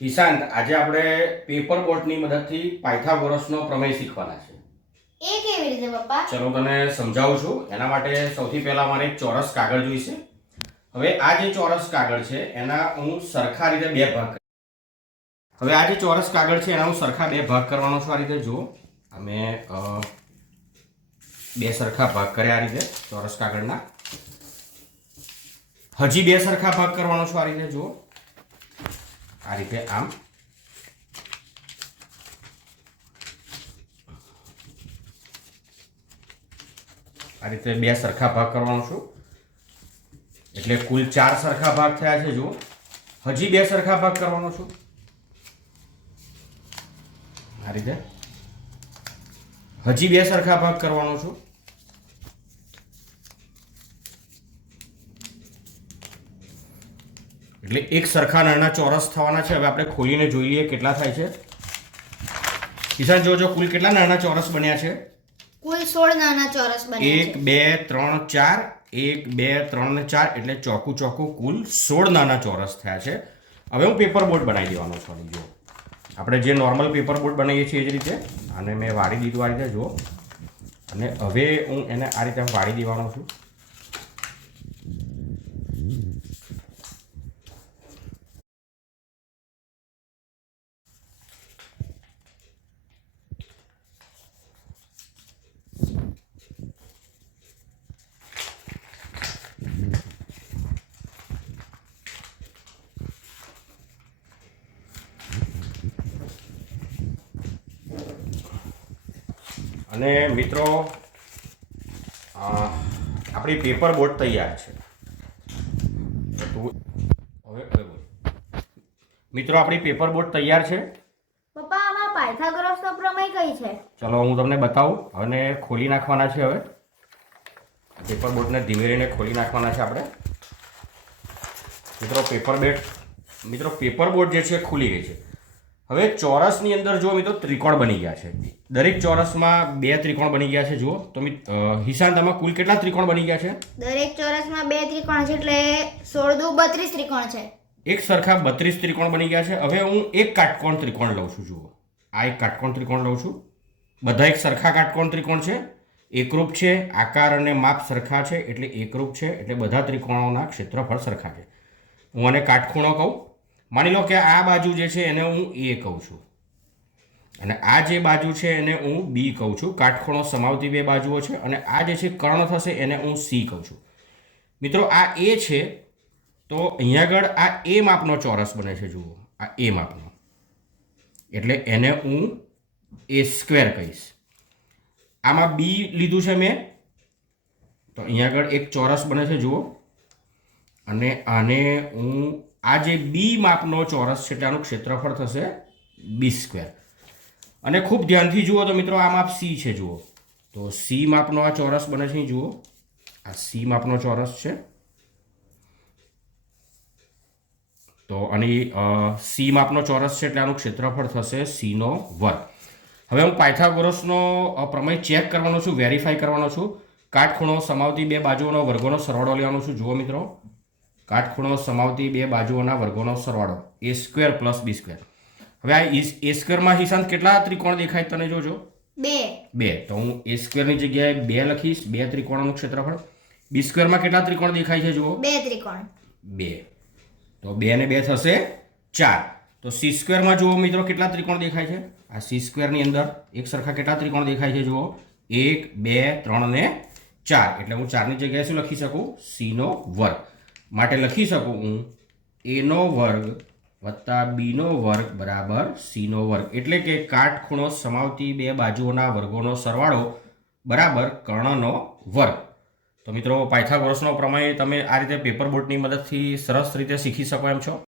ઈશાંત આજે આપણે પેપર બોટની મદદથી પાયથાગોરસનો પ્રમેય શીખવાના છે. એ કેવી રીતે પપ્પા? ચલો તને સમજાવું છું. એના માટે સૌથી પહેલા મારે એક ચોરસ કાગળ જોઈશે. હવે આ જે ચોરસ કાગળ છે એના હું સરખા રીતે બે ભાગ. હવે આ જે ચોરસ કાગળ છે એના હું સરખા બે ભાગ કરવાનો છું આ રીતે. જુઓ. અમે બે સરખા ભાગ કર્યા આ રીતે ચોરસ કાગળના. હજી બે સરખા ભાગ કરવાનો છું આ રીતે. જુઓ. આ રીતે આમ. આ રીતે બે સરખા ભાગ કરવાનો છું. એટલે કુલ ચાર સરખા ભાગ થયા છે, જુઓ. હજી બે સરખા ભાગ કરવાનો છું. આ રીતે. હજી બે સરખા ભાગ કરવાનો છું. એટલે એક સરખા નાના ચોરસ થવાના છે. હવે આપણે ખોલીને જોઈ લઈએ કેટલા થાય છે. કિસાન જોજો કુલ કેટલા નાના ચોરસ બન્યા છે? કુલ સોળ નાના ચોરસ બન્યા એક બે ત્રણ ચાર. એક બે ત્રણ ને ચાર એટલે ચોખ્ખું ચોખ્ખું કુલ સોળ નાના ચોરસ થયા છે. હવે હું પેપર બોર્ડ બનાવી દેવાનો છું. જો આપણે જે નોર્મલ પેપર બોર્ડ બનાવીએ છીએ એ જ રીતે. અને મેં વાળી દીધું આ રીતે જુઓ અને હવે હું એને આ રીતે વાળી દેવાનો છું. અને મિત્રો આપણી પેપર બોર્ડ તૈયાર છે. હવે મિત્રો આપણી પેપર બોર્ડ તૈયાર છે? પપ્પા આમાં પાયથાગોરસનો પ્રમેય કઈ છે? ચલો હું તમને બતાવું. અને ખોલી નાખવાના છે હવે. પેપર બોર્ડને ધીમે રહીને ખોલી નાખવાના છે આપણે. મિત્રો પેપર બેટ મિત્રો પેપર બોર્ડ જે છે ખુલી ગઈ છે. હવે ચોરસની અંદર જો મિત્રો ત્રિકોણ બની ગયા છે. દરેક ચોરસમાં બે ત્રિકોણ બની ગયા છે જુઓ. તો હિશાંત કુલ કેટલા ત્રિકોણ બની ગયા છે? દરેક ચોરસમાં બે ત્રિકોણ છે એટલે સોળ દુ બત્રીસ ત્રિકોણ છે. એક સરખા બત્રીસ ત્રિકોણ બની ગયા છે. હવે હું એક કાટકોણ ત્રિકોણ લઉં છું જુઓ. આ એક કાટકોણ ત્રિકોણ લઉં છું. બધા એક સરખા કાટકોણ ત્રિકોણ છે. એકરૂપ છે આકાર અને માપ સરખા છે એટલે એકરૂપ છે એટલે બધા ત્રિકોણોના ક્ષેત્રફળ સરખા છે. હું આને કાટખૂણો કહું. માની લો કે આ બાજુ જે છે એને હું એ કહું છું. અને આ જે બાજુ છે એને હું બી કહું છું. કાટખૂણો સમાવતી બે બાજુઓ છે અને આ જે છે કર્ણ થશે એને હું સી કહું છું. મિત્રો, આ એ છે, તો અહીંયા આગળ આ એ માપનો ચોરસ બને છે, જુઓ. આ એ માપનો. એટલે એને હું એ સ્ક્વેર કહીશ. આમાં બી લીધું છે મેં. તો અહીંયા આગળ એક ચોરસ બને છે, જુઓ. અને આને હું આ જે બી માપનો ચોરસ છે આનું ક્ષેત્રફળ થશે બી સ્ક્વેર અને ખૂબ ધ્યાનથી જુઓ તો મિત્રો, આ માપ સી છે, જુઓ. તો સી માપનો આ ચોરસ બને છે, જુઓ. આ સી માપનો ચોરસ છે. તો અને સી માપનો ચોરસ છે એટલે આનું ક્ષેત્રફળ થશે સીનો વર્ગ. હવે હું પાયથાગોરસનો પ્રમેય ચેક કરવાનો છું વેરીફાઈ કરવાનો છું. કાટખૂણો સમાવતી બે બાજુઓનો વર્ગોનો સરવાળો લેવાનો છું. જુઓ મિત્રો. કાટખૂણો સમાવતી બે બાજુઓના વર્ગોનો સરવાળો. A square plus B square હવે આ એ સ્ક્વેરમાં હિસાબ કેટલા ત્રિકોણ દેખાય તને જોજો? બે. બે. તો હું એ સ્ક્વેરની જગ્યાએ બે લખીશ બે ત્રિકોણનું ક્ષેત્રફળ. બી સ્ક્વેરમાં કેટલા ત્રિકોણ દેખાય છે જુઓ? બે ત્રિકોણ. બે. તો બે ને બે થશે ચાર. તો સી સ્ક્વેરમાં જુઓ મિત્રો કેટલા ત્રિકોણ દેખાય છે? આ સી સ્ક્વેરની અંદર એક સરખા કેટલા ત્રિકોણ દેખાય છે જુઓ? એક બે ત્રણ ને ચાર. એટલે હું ચારની જગ્યાએ શું લખી શકું? સીનો વર્ગ. માટે લખી શકું હું એનો વર્ગ વત્તા બીનો વર્ગ બરાબર સીનો વર્ગ. એટલે કે કાટખૂણો સમાવતી બે બાજુઓના વર્ગોનો સરવાળો બરાબર કર્ણનો વર્ગ. તો મિત્રો પાયથાગોરસનો પ્રમેય તમે આ રીતે પેપર બોર્ડની મદદથી સરસ રીતે શીખી શકો એમ છો?